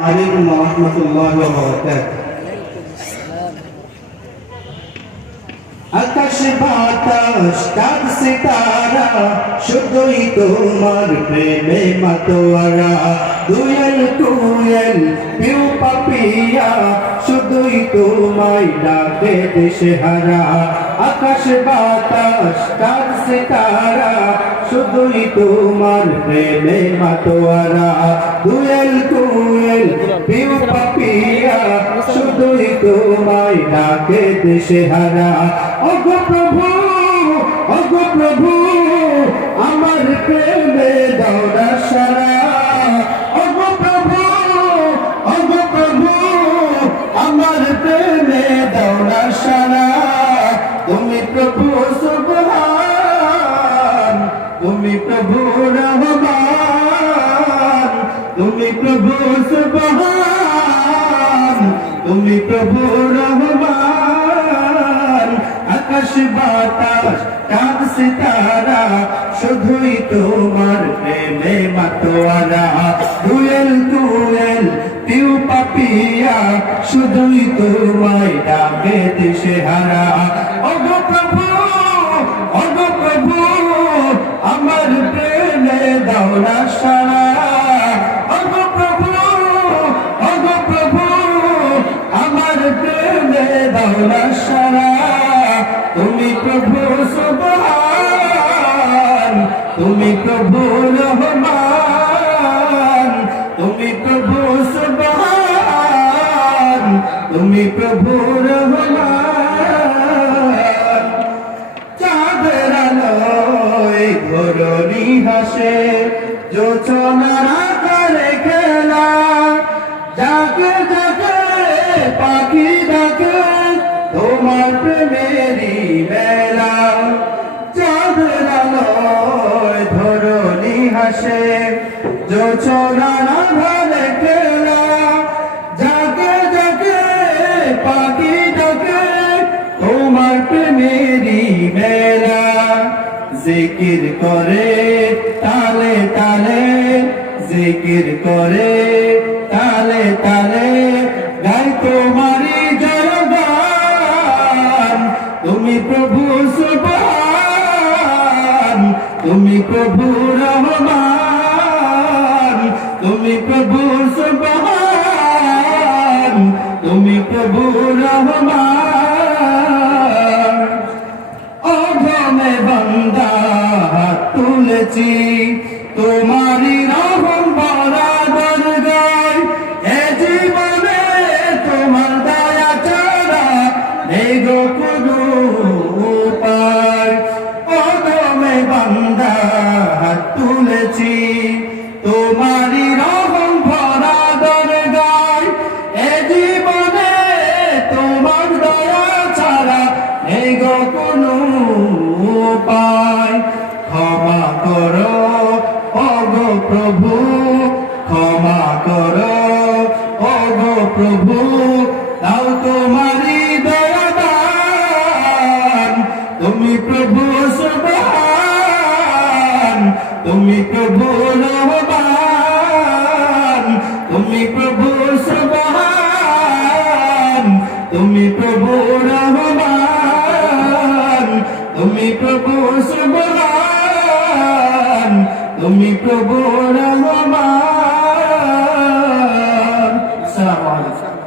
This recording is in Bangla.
عليكم ورحمة الله وبركاته আকাশ বাতাস চাঁদ সিতারা শুধুই তোমার প্রেমে মাতোয়ারা দুয়েল কোয়েল পিউ পাপিয়া শুধুই তোমায় ডাকে দিশেহারা আকাশ বাতাস চাঁদ সিতারা শুধুই তোমার প্রেমে মাতোয়ারা দুয়েল কোয়েল পিউ পাপিয়া শুধুই তোমায় ডাকে দিশেহারা ওগো প্রভু আমার প্রেমে দাও না সারা ওগো প্রভু আমার প্রেমে দাও না সারা তুমি প্রভু সুবহান তুমি প্রভু রহমান তুমি প্রভু সুবহান তুমি প্রভু রহমান আকাশ বাতাস চাঁদ সিতারা শুধুই তোমার প্রেমে মাতোয়ারা দুয়েল কোয়েল পিউ পাপিয়া শুধুই তোমায় ডাকে দিশেহারা ওগো প্রভু আমার প্রেমে দাও না সারা ওগো প্রভু আমার প্রেমে দাও না সারা তুমি প্রভু সুবহান তুমি প্রভু রহমান তুমি প্রভু সুবহান তুমি প্রভু রহমান চাঁদের আলোয় ঘরনি হাসে জোছনার আকারে খেলা জাগে জাগে পাখি ডাকে তোমার প্রেমেরই বেলা চাঁদের আলোয় ধরনি হাসে জোছনার আধারে খেলা জাগে জাগে পাখি ডাকে তোমার প্রেমেরই বেলা জিকির করে তালে তালে জিকির করে তালে তালে গাই তোমারি জয়গান তুমি প্রভু সুবহান তুমি প্রভু রহমান তুমি প্রভু সুবহান তুমি প্রভু রহমান অধমে বান্দা হাত তুলেছি তোমারি রহম ভরা দরগায় এ জীবনে তোমার দয়া ছাড়া নেই গো কোনো উপায় অধমে বান্দা হাত তুলেছি তোমারি রহম ভরা দরগায় এ জীবনে তোমার দয়া ছাড়া নেই গো কোনো উপায় ক্ষমা করো ওগো প্রভু ক্ষমা করো ওগো প্রভু দাও তোমারি দয়া দান তুমি প্রভু সুবহান তুমি প্রভু রহমান তুমি প্রভু সুবহান তুমি প্রভু রহমান তুমি প্রভু সুবহান তুমি প্রভু রহমান। আসসালামু আলাইকুম।